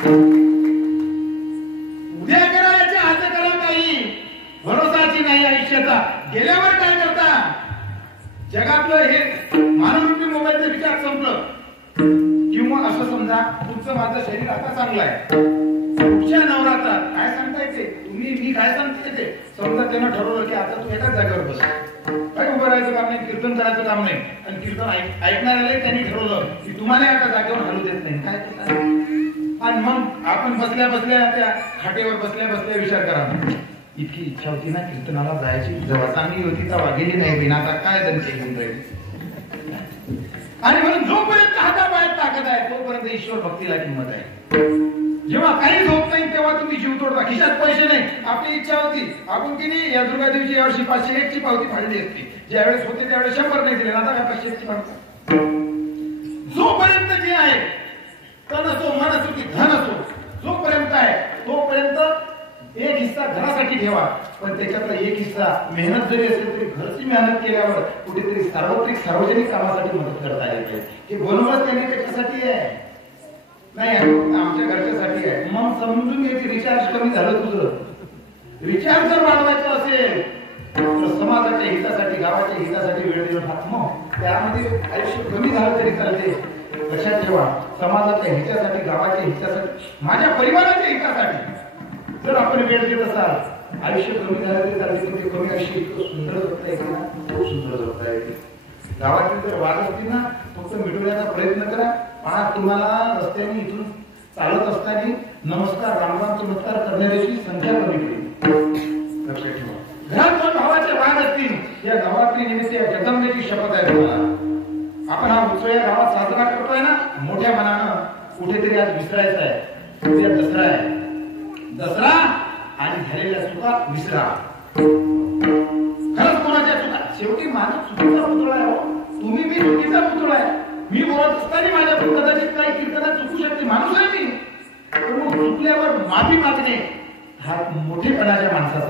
उद्या करायचे आज करा काही भरोसाची नाही आयुष्याचा. गेल्यावर काय करता? जगातलं हे मानवरूपी मोबाईलचं विचार संपलं. किंवा असं समजा तुमचं माझं शरीर आता चांगलं आहे, पुढच्या नवरात्रात काय सांगता येते तुम्ही मी काय सांगता येते. समजा त्यानं ठरवलं की आता तू एकाच जागेवर बस, काय उभं राहायचं काम नाही, कीर्तन करायचं काम नाही. आणि कीर्तन ऐकणाऱ्याला त्यांनी ठरवलं की तुम्हाला आता जागेवर हलू देत नाही. काय करता? आणि मग आपण बसल्या बसल्या त्या खाटेवर बसल्या बसल्या विचार करा, इतकी इच्छा होती ना कीर्तनाला जायची, जेव्हा चांगली होती तेव्हा गेली नाही बिना, आता काय त्यांची घेऊन राहिली. आणि म्हणून जोपर्यंत हातापायात ताकद आहे तोपर्यंत ईश्वर भक्तीला किंमत आहे. जेव्हा काही होत नाही तेव्हा तुम्ही जीव तोडता. खिशात पैसे नाही, आपली इच्छा होती आपण की नाही या दुर्गा देवीची यावर्षी 501 ची पावती फाडली असती, ज्यावेळेस होते त्यावेळेस 100 नाही दिले, आता काय 501 ची फाडता. जोपर्यंत जे आहे तन असो मन असो की धन असो, जोपर्यंत आहे तोपर्यंत एक हिस्सा घरासाठी ठेवा. पण त्याच्यातला एक हिस्सा मेहनत जरी असेल तरी घरची मेहनत केल्यावर कुठेतरी सार्वत्रिक सार्वजनिक कामासाठी मदत करता येते. हे बोलवलं त्याने त्याच्यासाठी आहे नाही, आमच्या घरच्यासाठी आहे. मग समजून घे की रिचार्ज कमी झालं तुझं. रिचार्ज जर वाढवायचं असेल तर समाजाच्या हितासाठी गावाच्या हितासाठी वेळ दिला ना, मग त्यामध्ये आयुष्य कमी झालं तरी चालते. लक्षात ठेवा, समाजाच्या हितासाठी गावाच्या हितासाठी माझ्या परिवाराच्या हितासाठी जर आपण वेळ देत असाल, आयुष्य कमी झालं तरी चालते, पण ते कमी आयुष्य इतकं सुंदर जगता येते ना, खूप सुंदर जगता येते. गावातील जर वाद असतील ना फक्त मिटवण्याचा प्रयत्न करा. पहा, तुम्हाला रस्त्याने इथून चालत असताना नमस्कार रामराम चमत्कार करणाऱ्याची संख्या कमी होईल. लक्षात ठेवा. घरात दोन भावाचे वाद असतील, या नवरात्री निमित्त जगदंबेची शपथ आहे तुम्हाला. आपण हा उत्सव या गावात साजरा करतोय ना मोठ्या मनानं. कुठेतरी आज विसरायचं आहे, उद्या दसरा आहे. दसरा आणि झालेल्या चुका विसरा. खरंच कोणाच्या चुका, शेवटी माझा चुकीचा पुतळा आहे. तुम्ही मी चुकीचा पुतळा आहे. मी बोलत असताना माझ्याकडून कदाचित काही कीर्तनात चुकू शकते, माणूस आहे मी. पण मग चुकल्यावर माफी मागणे हा मोठेपणाच्या माणसाचा